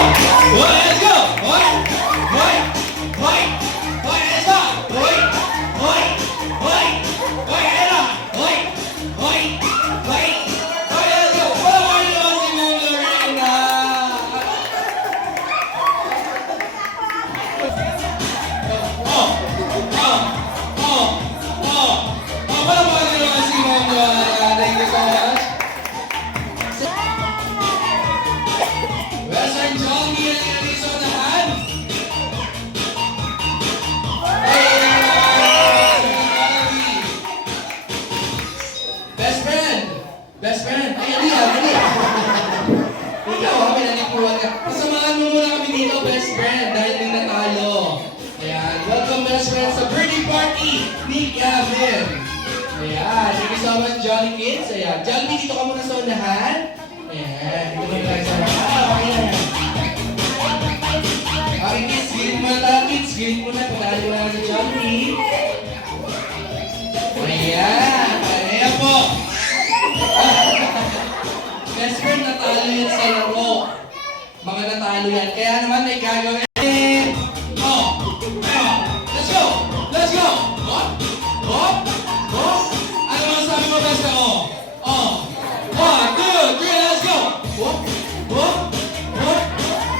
Let's go! Hoy! Hoy! Hoy! Hoy! Let's go! Hoy! Hoy! Hoy! Hoy! Ayun na! Hoy! Hoy! Hoy! Hoy! Let's go! Palawakan niyo naman si Ma'am Lorena! Oh! Oh! Oh! Oh! Oh! Palawakan niyo naman si Ma'am Lorena! Thank you so much! Western Johnny ang inalisonahan. Best friend! Best friend! Ay, hindi ah, hindi ah. Ikaw ah, pinanikuhan ka. Pasamahan mo muna kami dito, best friend, dahil may natalo. Ayan, welcome best friend sa birthday party ni Kevin. Ayan, thank you so much, Johnny Kids. Ayan, Johnny, dito ka muna sa unahan. Ayan, dito muna tayo sa unahan. Ayan. Okay, kids, gilid muna tayo, kids. Gilid muna, pagkali mo na sa Johnny. Ayan, ayan po. Best friend, natalo yan sa laro. Mga natalo yan. Kaya naman may gagawin. Oh! Oh! Let's go! Let's go! Hop! Hop! Hop! Ano ang sabi mo, best friend? Oh! Oh! 1, 2, 3, let's go! Hop! Hop! Hop!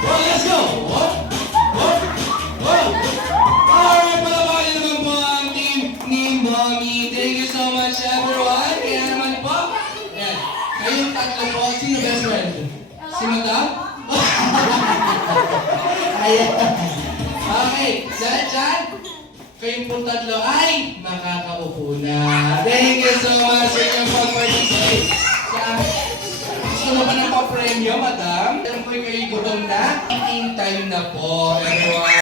Hop! Let's go! Hop! Hop! Hop! Alright, palabanin naman po ang team ni Mommy. Thank you so much, everyone. Kaya naman po, ayan, kayong tatlo po. Sino best friend? Si Madam? Ayan. Okay, dyan, kayong po tatlo ay makakaupo na. Thank you so much sa inyong pag-participate. Gusto mo ba ng pa-premyo, Madam? Alam ko kayo gutom na. Eating time na po, everyone.